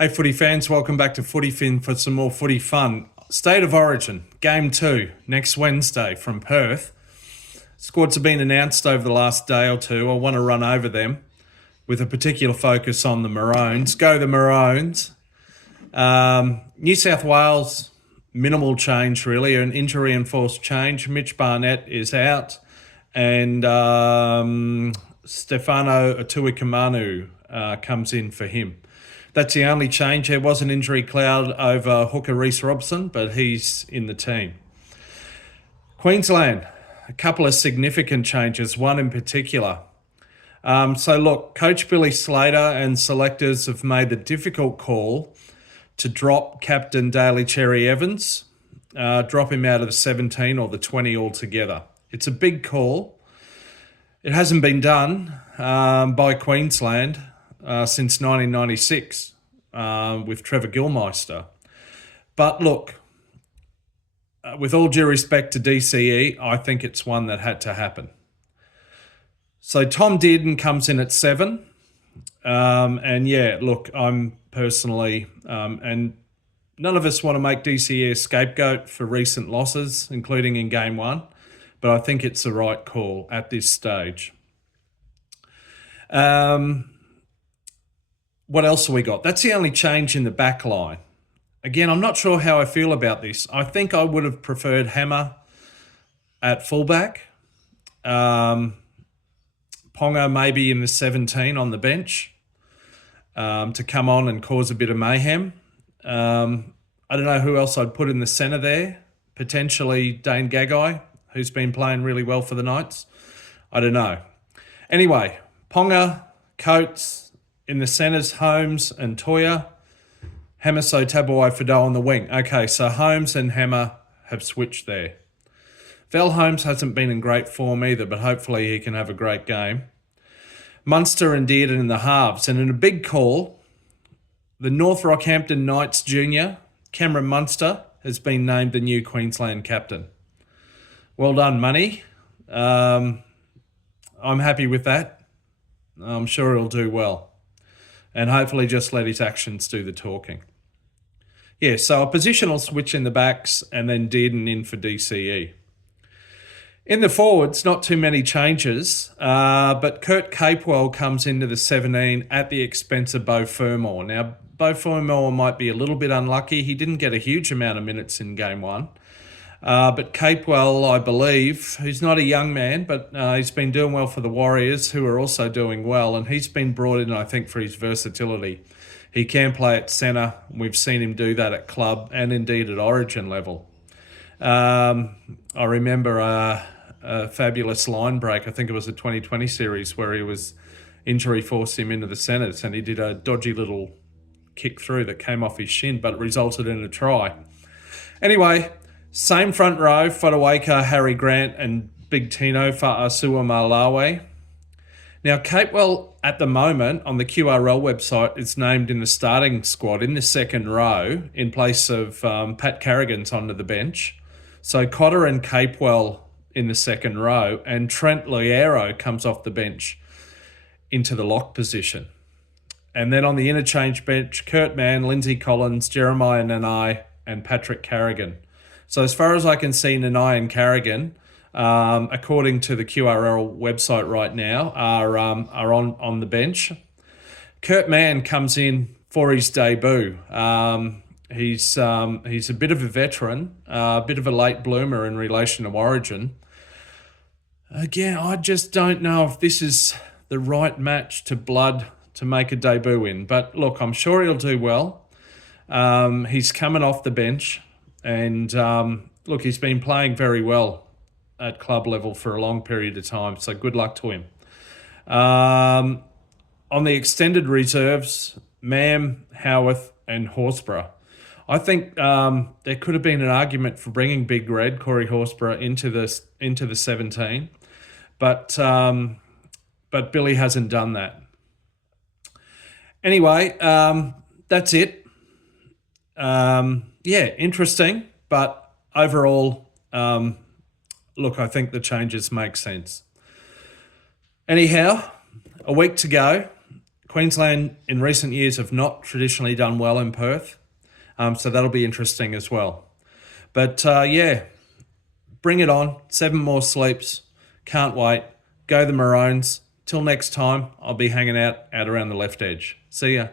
Hey footy fans, welcome back to Footy Fin for some more footy fun. State of Origin, Game 2, next Wednesday from Perth. Squads have been announced over the last day or two. I want to run over them with a particular focus on the Maroons. Go the Maroons. New South Wales, minimal change really, an injury-enforced change. Mitch Barnett is out and Stefano Atuikamanu comes in for him. That's the only change. There was an injury cloud over hooker Reece Robson, but he's in the team. Queensland, a couple of significant changes, one in particular. So look, Coach Billy Slater and selectors have made the difficult call to drop Captain Daly Cherry Evans, drop him out of the 17 or the 20 altogether. It's a big call. It hasn't been done by Queensland since 1996 with Trevor Gilmeister. But look, with all due respect to DCE, I think it's one that had to happen. So Tom Dearden comes in at 7. And yeah, look, I'm personally, and none of us want to make DCE a scapegoat for recent losses, including in Game 1, but I think it's the right call at this stage. What else have we got? That's the only change in the back line. Again, I'm not sure how I feel about this. I think I would have preferred Hammer at fullback. Ponga maybe in the 17 on the bench to come on and cause a bit of mayhem. I don't know who else I'd put in the centre there. Potentially Dane Gagai, who's been playing really well for the Knights. I don't know. Anyway, Ponga, Coates, in the centres, Holmes and Toya. Hamiso Tabuai-Fidow on the wing. Okay, so Holmes and Hammer have switched there. Val Holmes hasn't been in great form either, but hopefully he can have a great game. Munster and Dearden in the halves. And in a big call, the North Rockhampton Knights junior, Cameron Munster, has been named the new Queensland captain. Well done, Money. I'm happy with that. I'm sure he'll do well. And hopefully just let his actions do the talking. Yeah, so a positional switch in the backs and then Dearden in for DCE. In the forwards, not too many changes, but Kurt Capewell comes into the 17 at the expense of Beau Fermor. Now, Beau Fermor might be a little bit unlucky. He didn't get a huge amount of minutes in Game 1. But Capewell, I believe, he's not a young man, but he's been doing well for the Warriors, who are also doing well. And he's been brought in, I think, for his versatility. He can play at centre. We've seen him do that at club and indeed at Origin level. I remember a fabulous line break. I think it was a 2020 series where he was injury forced him into the centres and he did a dodgy little kick through that came off his shin, but resulted in a try. Anyway, same front row, Fotuaika, Harry Grant and Big Tino for Asua Malawi. Now, Capewell, at the moment, on the QRL website, is named in the starting squad in the second row in place of Pat Carrigan's onto the bench. So Cotter and Capewell in the second row and Trent Loiero comes off the bench into the lock position. And then on the interchange bench, Kurt Mann, Lindsay Collins, Jeremiah Nanai and Patrick Carrigan. So as far as I can see, Nanai and Carrigan, according to the QRL website right now, are on the bench. Kurt Mann comes in for his debut. He's a bit of a veteran, a bit of a late bloomer in relation to Origin. Again, I just don't know if this is the right match to Blood to make a debut in. But look, I'm sure he'll do well. He's coming off the bench. And look, he's been playing very well at club level for a long period of time. So good luck to him. On the extended reserves, Mam, Howarth and Horsburgh. I think there could have been an argument for bringing Big Red, Corey Horsburgh, into the 17. But Billy hasn't done that. Anyway, that's it. Yeah, interesting, but overall, look, I think the changes make sense. Anyhow, a week to go. Queensland in recent years have not traditionally done well in Perth, so that'll be interesting as well. But yeah, bring it on. 7 more sleeps. Can't wait. Go the Maroons. Till next time, I'll be hanging out around the left edge. See ya.